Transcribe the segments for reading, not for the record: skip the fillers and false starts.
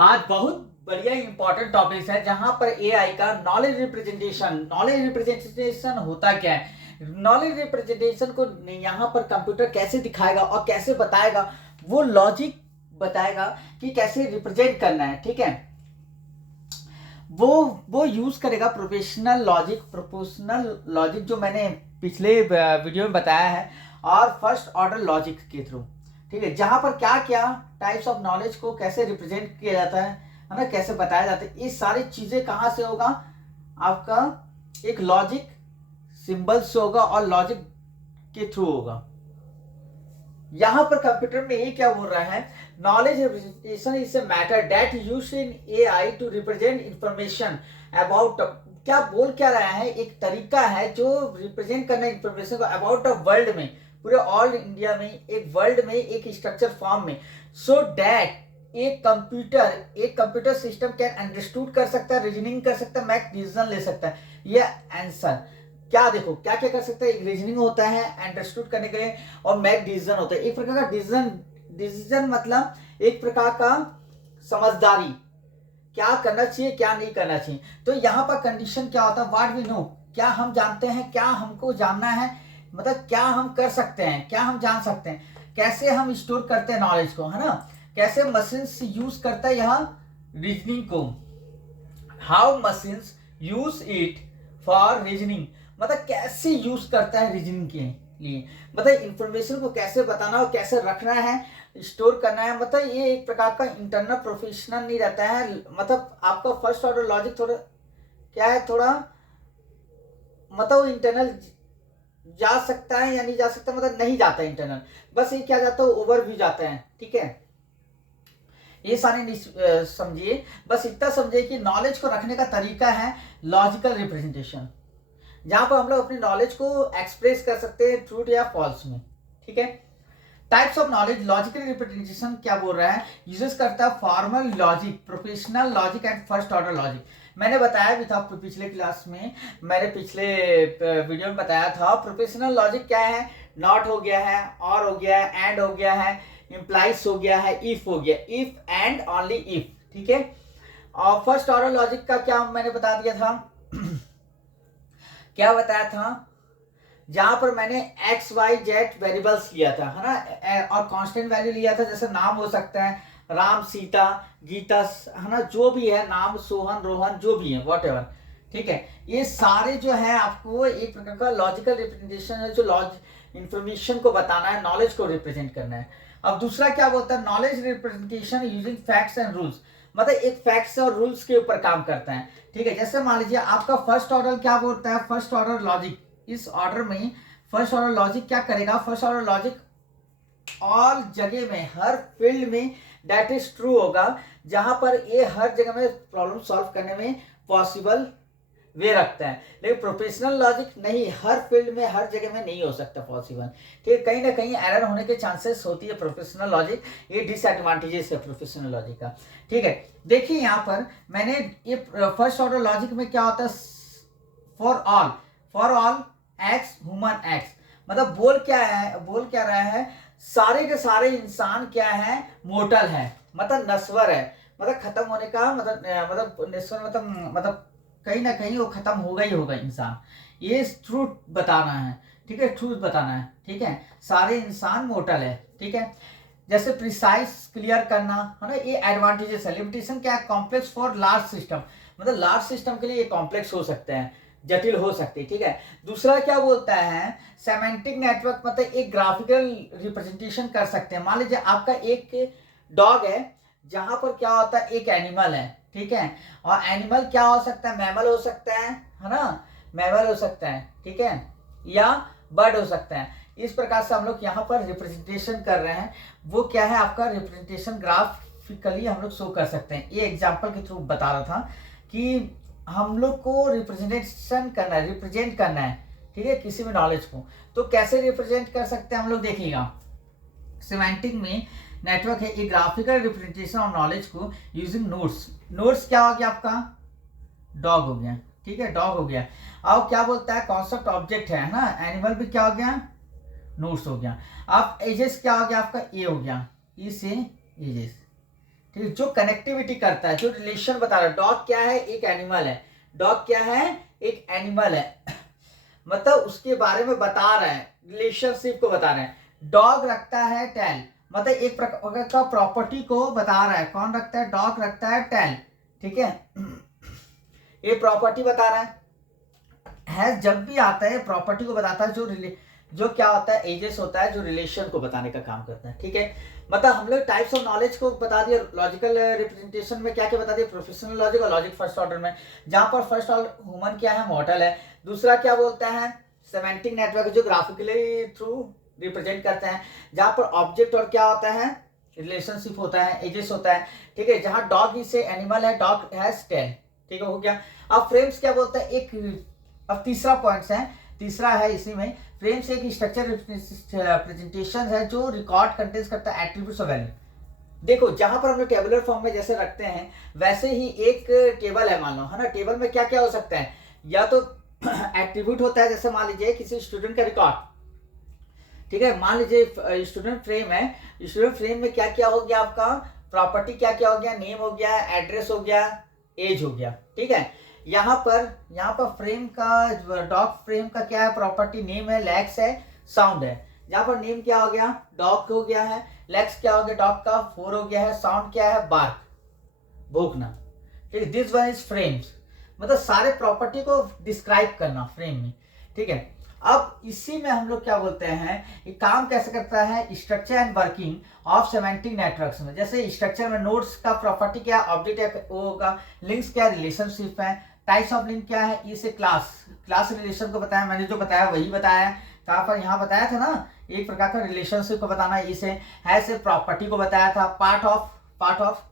आज बहुत बढ़िया इंपॉर्टेंट टॉपिक्स है जहां पर एआई का नॉलेज रिप्रेजेंटेशन होता क्या है, नॉलेज रिप्रेजेंटेशन को यहाँ पर कंप्यूटर कैसे दिखाएगा और कैसे बताएगा, वो लॉजिक बताएगा कि कैसे रिप्रेजेंट करना है। ठीक है, वो यूज करेगा प्रोपोर्शनल लॉजिक जो मैंने पिछले वीडियो में बताया है, और फर्स्ट ऑर्डर लॉजिक के थ्रू। ठीक है, जहां पर क्या क्या टाइप्स ऑफ नॉलेज को कैसे रिप्रेजेंट किया जाता है ना, कैसे बताया जाता है, ये सारी चीजें कहां से होगा, आपका एक लॉजिक सिंबल से होगा और लॉजिक के थ्रू होगा। यहां पर कंप्यूटर में ये क्या बोल रहा है, knowledge representation is a matter that used in AI to represent information about, क्या बोल क्या रहा है, एक तरीका है जो रिप्रेजेंट करना इंफॉर्मेशन को अबाउट अ वर्ल्ड में, पूरे ऑल इंडिया में, एक वर्ल्ड में, एक स्ट्रक्चर फॉर्म में, सो दैट एक कंप्यूटर सिस्टम कैन अंडरस्टूड कर सकता है, रीजनिंग कर सकता है, मैक डिसीजन ले सकता है। ये आंसर क्या, देखो क्या क्या कर सकता है, एक रीजनिंग होता है अंडरस्टूड करने के लिए, और मैक डिसीजन होता है, एक प्रकार का डिसीजन मतलब एक प्रकार का समझदारी, क्या करना चाहिए क्या नहीं करना चाहिए। तो यहाँ पर कंडीशन क्या होता है, व्हाट वी नो, क्या हम जानते हैं, क्या हमको जानना है, मतलब क्या हम कर सकते हैं, क्या हम जान सकते हैं, कैसे हम स्टोर करते हैं नॉलेज को, है ना, कैसे मशीन्स यूज करता है यहाँ रीजनिंग को, how machines use it for reasoning, मतलब कैसे यूज करता है रीजनिंग के लिए, मतलब इंफॉर्मेशन को कैसे बताना और कैसे रखना है, स्टोर करना है, मतलब ये एक प्रकार का इंटरनल प्रोफेशनल नहीं रहता है, मतलब आपका फर्स्ट ऑर्डर लॉजिक थोड़ा क्या है, थोड़ा मतलब इंटरनल जा सकता है या नहीं जा सकता, मतलब नहीं जाता है इंटरनल, बस ये क्या जाता है, ओवरव्यू जाता है। ठीक है, ये सारे नहीं समझिए, बस इतना समझिए कि नॉलेज को रखने का तरीका है लॉजिकल रिप्रेजेंटेशन, जहां पर हम लोग अपनी नॉलेज को एक्सप्रेस कर सकते हैं ट्रूथ या फॉल्स में। ठीक है, types of knowledge, logical representation क्या बोल रहा है, यूजेस करता है formal logic, professional logic and first order logic. मैंने बताया भी था पिछले क्लास में, मैंने पिछले वीडियो में बताया था, प्रोफेशनल लॉजिक क्या है, नॉट हो गया है, और हो गया है, एंड हो गया है, इम्प्लाइज हो गया है, इफ हो गया, इफ एंड ओनली इफ। ठीक है, और फर्स्ट ऑर्डर लॉजिक का क्या मैंने बता दिया था क्या बताया था, जहां पर मैंने एक्स वाई जेड वेरिएबल्स लिया था, है ना, और कांस्टेंट वैल्यू लिया था, जैसे नाम हो सकता है राम, सीता, गीता, है ना, जो भी है नाम, सोहन, रोहन, जो भी है वॉट एवर। ठीक है, ये सारे जो है आपको एक प्रकार का लॉजिकल रिप्रेजेंटेशन है, जो इंफॉर्मेशन को बताना है, नॉलेज को रिप्रेजेंट करना है। अब दूसरा क्या बोलता है, knowledge representation using facts and rules, मतलब एक फैक्ट्स और रूल्स के ऊपर काम करता है। ठीक है, जैसे मान लीजिए आपका फर्स्ट ऑर्डर क्या बोलता है, फर्स्ट ऑर्डर लॉजिक, इस ऑर्डर में फर्स्ट ऑर्डर लॉजिक क्या करेगा, फर्स्ट ऑर्डर लॉजिक ऑल जगह में, हर फील्ड में दैट इज ट्रू होगा, जहां पर ये हर जगह में प्रॉब्लम सॉल्व करने में पॉसिबल वे रखता है। लेकिन प्रोफेशनल लॉजिक नहीं, हर फील्ड में हर जगह में नहीं हो सकता पॉसिबल। ठीक है, कहीं ना कहीं एरर होने के चांसेस होती है प्रोफेशनल लॉजिक, ये डिसएडवांटेजेस है प्रोफेशनल लॉजिक का। ठीक है, देखिए यहाँ पर मैंने ये फर्स्ट ऑर्डर लॉजिक में क्या होता है, for all x human x, मतलब बोल क्या रहा है, सारे के सारे इंसान क्या है, मोर्टल है, मतलब नश्वर है, मतलब खत्म होने का मतलब नश्वर मतलब कहीं ना कहीं वो खत्म होगा ही होगा इंसान, ये ट्रूथ बताना है। ठीक है, ट्रूथ बताना है। ठीक है, सारे इंसान मोर्टल है। ठीक है, जैसे प्रिसाइज क्लियर करना, है ना, ये एडवांटेजेस है। लिमिटेशन क्या है, कॉम्प्लेक्स फॉर लार्ज सिस्टम, मतलब लार्ज सिस्टम के लिए ये कॉम्प्लेक्स हो सकते हैं, जटिल हो सकते हैं। ठीक है, दूसरा क्या बोलता है, सेमेंटिक नेटवर्क, मतलब एक ग्राफिकल रिप्रेजेंटेशन कर सकते हैं। मान लीजिए आपका एक डॉग है, जहां पर क्या होता है, एक एनिमल है। ठीक है, और एनिमल क्या हो सकता है, मैमल हो सकता है ना, मैमल हो सकता है। ठीक है, या बर्ड हो सकता है। इस प्रकार से हम लोग यहाँ पर रिप्रेजेंटेशन कर रहे हैं, वो क्या है आपका रिप्रेजेंटेशन ग्राफिकली हम लोग शो कर सकते हैं। ये एग्जांपल के थ्रू बता रहा था कि हम लोग को रिप्रेजेंटेशन करना है, रिप्रेजेंट करना है। ठीक है, किसी भी नॉलेज को तो कैसे रिप्रेजेंट कर सकते हैं हम लोग, देखिएगा सिमेंटिक में नेटवर्क है, एक ग्राफिकल रिप्रेजेंटेशन ऑफ नॉलेज को यूजिंग नोट्स। नोट्स क्या हो गया आपका, डॉग हो गया। ठीक है, डॉग हो गया। अब क्या बोलता है, कॉन्सेप्ट ऑब्जेक्ट है ना, एनिमल भी क्या हो गया, नोट्स हो गया। अब एजेस क्या हो गया आपका, ए हो गया, ई से एजेस। ठीक है, जो कनेक्टिविटी करता है, जो रिलेशन बता रहा है। डॉग क्या है? एक एनिमल है। डॉग क्या है? एक एनिमल है। मतलब उसके बारे में बता रहा है, रिलेशनशिप को बता रहे हैं। डॉग रखता है टेल, मतलब एक प्रकार का प्रॉपर्टी को बता रहा है। कौन रखता है? डॉग रखता है टेल, ठीक है। ये प्रॉपर्टी बता रहा है जब भी आता है प्रॉपर्टी को बताता है, जो क्या होता है, एजेस होता है, जो रिलेशन को बताने का काम करता है, ठीक है। मतलब हम लोग टाइप्स ऑफ नॉलेज को बता दिया। लॉजिकल रिप्रेजेंटेशन में क्या क्या बता दिया? प्रोफेशनल लॉजिक और लॉजिक फर्स्ट ऑर्डर में, जहां पर फर्स्ट ऑर्डर ह्यूमन क्या है? मॉडल है। दूसरा क्या बोलता है? सेमेंटिक नेटवर्क, जो ग्राफिकली थ्रू रिप्रेजेंट करते हैं, जहां पर ऑब्जेक्ट और क्या होता है? रिलेशनशिप होता है, एजेस होता है, ठीक है। जहां डॉग इज ए एनिमल है, डॉग हैज टेल, ठीक है, हो गया। अब फ्रेम्स क्या बोलता है? एक अब तीसरा पॉइंट है, तीसरा है इसी में। फ्रेम्स एक स्ट्रक्चर रिप्रेजेंटेशन है जो रिकॉर्ड कंटेंट्स करता है एट्रीब्यूट्स और वैल्यू। देखो, जहां पर हम लोग टेबुलर फॉर्म में जैसे रखते हैं, वैसे ही एक टेबल है, मान लो, है ना। टेबल में क्या क्या हो सकता है? या तो एट्रीब्यूट होता है, जैसे मान लीजिए किसी स्टूडेंट का रिकॉर्ड, ठीक है। मान लीजिए स्टूडेंट फ्रेम है, स्टूडेंट फ्रेम में क्या क्या हो गया? आपका प्रॉपर्टी क्या क्या हो गया? नेम हो गया, एड्रेस हो गया, एज हो गया, ठीक है। यहाँ पर फ्रेम का, डॉग फ्रेम का क्या है? प्रॉपर्टी नेम है, लेग्स है, साउंड है। यहाँ पर नेम क्या हो गया? डॉग हो गया है। लेग्स क्या हो गया? डॉग का 4 हो गया है। साउंड क्या है? बार्क, भौंकना, ठीक है। दिस वन इज फ्रेम्स, मतलब सारे प्रॉपर्टी को डिस्क्राइब करना फ्रेम में, ठीक है। अब इसी में हम लोग क्या बोलते हैं, ये काम कैसे करता है? Structure and working of semantic networks में। जैसे स्ट्रक्चर में नोड्स का प्रॉपर्टी क्या? ऑब्जेक्ट वो होगा। लिंक्स क्या? रिलेशनशिप है। टाइप्स ऑफ लिंक क्या है? इसे क्लास रिलेशन को बताया, मैंने जो बताया वही बताया। कहाँ पर? यहाँ बताया था ना, एक प्रकार का रिलेशनशिप को बताना। इसे है से प्रॉपर्टी को बताया था। पार्ट ऑफ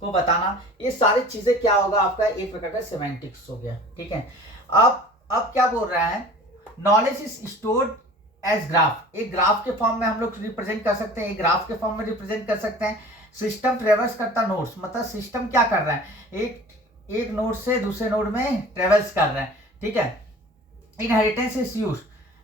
को बताना। ये सारी चीजें क्या होगा आपका? एक प्रकार का सेमेंटिक्स हो गया, ठीक है। अब क्या बोल रहा है? Knowledge is stored as graph. एक ग्राफ के फॉर्म में हम लोग रिप्रेजेंट कर सकते हैं, एक ग्राफ के फॉर्म में रिप्रेजेंट कर सकते हैं। सिस्टम ट्रेवल्स करता नोड्स, मतलब सिस्टम क्या कर रहा है? एक नोड से दूसरे नोड में ट्रेवल्स कर रहा है, ठीक है। Inheritance is use.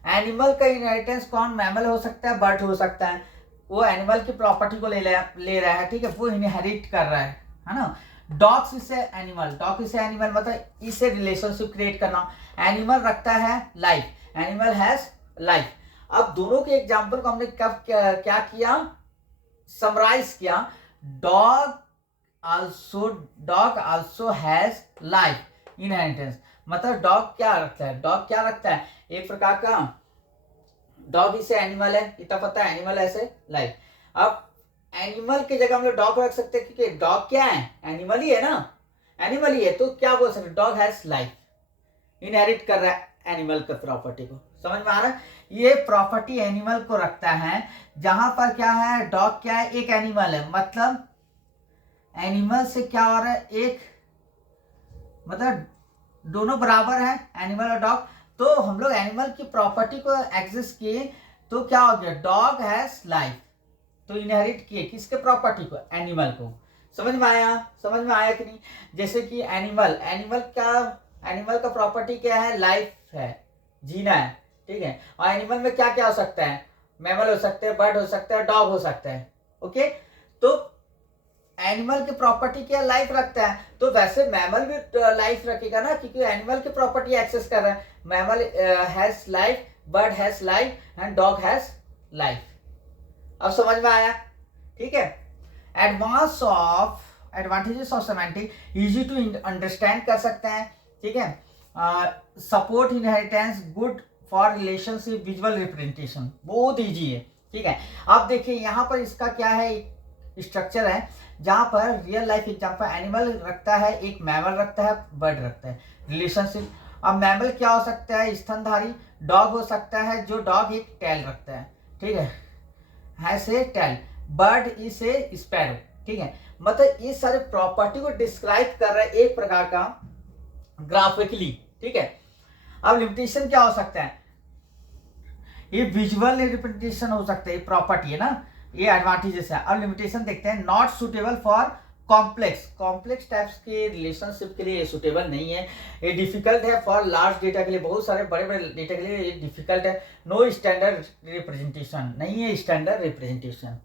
एनिमल का इनहेरिटेंस कौन? मैमल हो सकता है, बर्ड हो सकता है। वो एनिमल की प्रॉपर्टी को ले रहा है, ठीक है, वो इनहेरिट कर रहा है ना। डॉग्स इसे एनिमल, मतलब इससे रिलेशनशिप क्रिएट करना। एनिमल रखता है लाइफ, एनिमल हैज लाइफ। अब दोनों के एग्जांपल को हमने कब क्या किया? समराइज किया। Dog also has life, inheritance. मतलब डॉग क्या रखता है? एक प्रकार का डॉग इसे एनिमल है, इतना पता है, एनिमल ऐसे लाइफ। अब एनिमल की जगह हम लोग डॉग रख सकते हैं, क्योंकि डॉग क्या है? एनिमल ही है ना, एनिमल ही है। तो क्या बोल सकते? डॉग हैज लाइफ, इनहेरिट कर रहा है एनिमल का प्रॉपर्टी को। समझ में आ रहा है? ये प्रॉपर्टी एनिमल को रखता है। जहां पर क्या है? डॉग क्या है? एक एनिमल है, मतलब एनिमल से क्या हो रहा है? एक, मतलब दोनों बराबर है, एनिमल और डॉग। तो हम लोग एनिमल की प्रॉपर्टी को एक्सेस किए, तो क्या हो गया? Dog has life. तो इनहेरिट किए किसके प्रॉपर्टी को? एनिमल को। समझ में आया कि नहीं? जैसे कि एनिमल का प्रॉपर्टी क्या है? लाइफ है, जीना है, ठीक है। और एनिमल में क्या क्या हो सकता है? मैमल हो सकते हैं, बर्ड हो सकता है, डॉग हो सकता है, ओके। तो एनिमल की प्रॉपर्टी क्या? लाइफ रखता है। तो वैसे मैमल भी लाइफ रखेगा ना, क्योंकि एनिमल की प्रॉपर्टी एक्सेस कर रहा है। Mammal has life, bird has life and dog has life. अब समझ में आया, ठीक है। Advantages of semantic, easy to understand कर सकते हैं, ठीक है। Support inheritance, good for relationship, visual representation, बहुत इजी है, ठीक है। अब देखिए यहाँ पर इसका क्या है? स्ट्रक्चर है जहां पर रियल लाइफ एग्जांपल, एनिमल रखता है, एक मैमल रखता है, बर्ड रखता है, रिलेशनशिप। अब मैमल क्या हो सकता है? स्तनधारी। डॉग हो सकता है, जो डॉग एक टेल रखता है, ठीक है से tail. Bird is a sparrow, ठीक है। मतलब ये सारे प्रॉपर्टी को डिस्क्राइब कर रहा है एक प्रकार का ग्राफिकली, ठीक है। अब लिमिटेशन क्या हो सकता है? ये विजुअल रिप्रेजेंटेशन हो सकता है, प्रॉपर्टी है ना, ये एडवांटेजेस है। अब लिमिटेशन देखते हैं। Not suitable for complex types के रिलेशनशिप के लिए ये सुटेबल नहीं है। ये डिफिकल्ट है फॉर लार्ज डेटा के लिए, बहुत सारे बड़े बड़े डेटा के लिए ये डिफिकल्ट है। नो स्टैंडर्ड रिप्रेजेंटेशन, नहीं है स्टैंडर्ड रिप्रेजेंटेशन।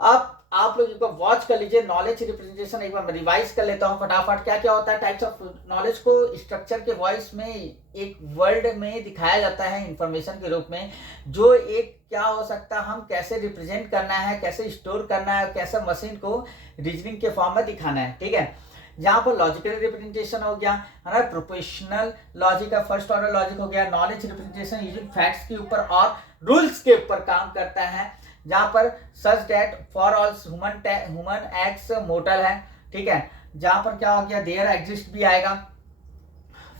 अब आप लोग एक बार वॉच कर लीजिए नॉलेज रिप्रेजेंटेशन, एक बार मैं रिवाइज कर लेता हूँ फटाफट। क्या क्या होता है टाइप्स ऑफ नॉलेज को स्ट्रक्चर के वॉइस में एक वर्ड में दिखाया जाता है इंफॉर्मेशन के रूप में, जो एक क्या हो सकता है, हम कैसे रिप्रेजेंट करना है, कैसे स्टोर करना है, कैसे मशीन को रीजनिंग के फॉर्म में दिखाना है, ठीक है। जहाँ पर लॉजिकल रिप्रेजेंटेशन हो गया, है ना, प्रोपोर्शनल लॉजिक का फर्स्ट ऑर्डर लॉजिक हो गया। नॉलेज रिप्रेजेंटेशन यूजिंग फैक्ट्स के ऊपर और रूल्स के ऊपर काम करता है, जहां पर such that for all human acts mortal है, ठीक है। जहां पर क्या हो गया, देयर एग्जिस्ट भी आएगा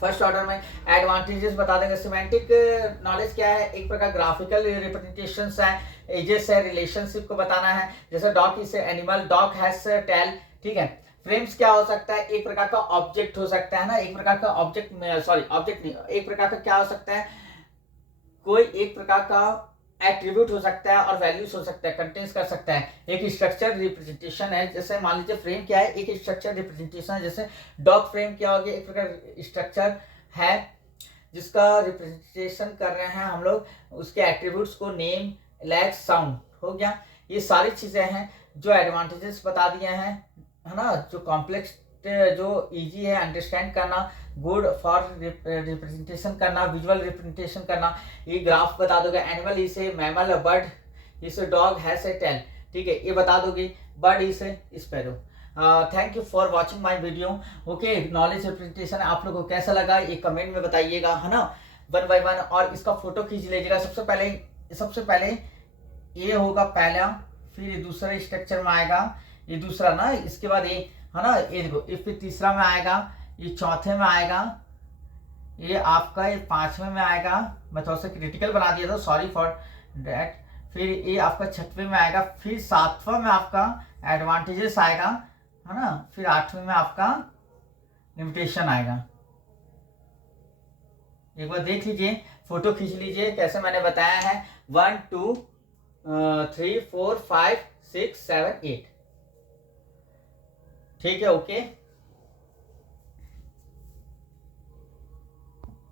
फर्स्ट ऑर्डर में। एडवांटेजेस बता देंगे। सिमेंटिक नॉलेज क्या है, एक प्रकार ग्राफिकल रिप्रेजेंटेशंस है, एजेस है, रिलेशनशिप को बताना है, जैसे dog is animal, dog has tail, ठीक है। फ्रेम्स क्या हो सकता है, एक प्रकार का ऑब्जेक्ट हो सकता है ना, एक प्रकार का ऑब्जेक्ट, सॉरी ऑब्जेक्ट नहीं, एक प्रकार का क्या हो सकता है, कोई एक प्रकार का एट्रीब्यूट हो सकता है और वैल्यूज हो सकता है, कंटेंस कर सकता है। एक स्ट्रक्चर रिप्रेजेंटेशन है, जैसे मान लीजिए फ्रेम क्या है, एक स्ट्रक्चर रिप्रेजेंटेशन है, जैसे डॉग फ्रेम क्या हो गया, एक प्रकार स्ट्रक्चर है जिसका रिप्रेजेंटेशन कर रहे हैं हम लोग, उसके एट्रीब्यूट्स को, नेम, लैग, साउंड हो गया। ये सारी चीजें हैं जो एडवांटेजेस बता दिए हैं, है ना, जो कॉम्प्लेक्स, जो इजी है अंडरस्टैंड करना, गुड फॉर रिप्रेजेंटेशन करना, विजुअल रिप्रेजेंटेशन करना। ये ग्राफ बता दोगे, animal is a mammal, bird is a dog, has a tail, ठीक है, ये बता दोगे, bird is a sparrow. Thank you for watching my video. Okay, knowledge representation आप लोगों को कैसा लगा ये कमेंट में बताइएगा, है ना, वन बाय वन। और इसका फोटो खींच लीजिएगा। सबसे पहले ये होगा पहला, फिर ये दूसरा स्ट्रक्चर में आएगा, ये दूसरा ना, इसके बाद ये, है ना, ये देखो, ये फिर तीसरा में आएगा, ये चौथे में आएगा, ये आपका ये पांचवें में आएगा। मैं थोड़ा सा क्रिटिकल बना दिया था, सॉरी फॉर डैट। फिर ये आपका छठवें में आएगा, फिर सातवां में आपका एडवांटेजेस आएगा, है ना, फिर आठवें में आपका लिमिटेशन आएगा। एक बार देख लीजिए, फोटो खींच लीजिए कैसे मैंने बताया है। 1 2 3 4 5 6 7 8, ठीक है, ओके।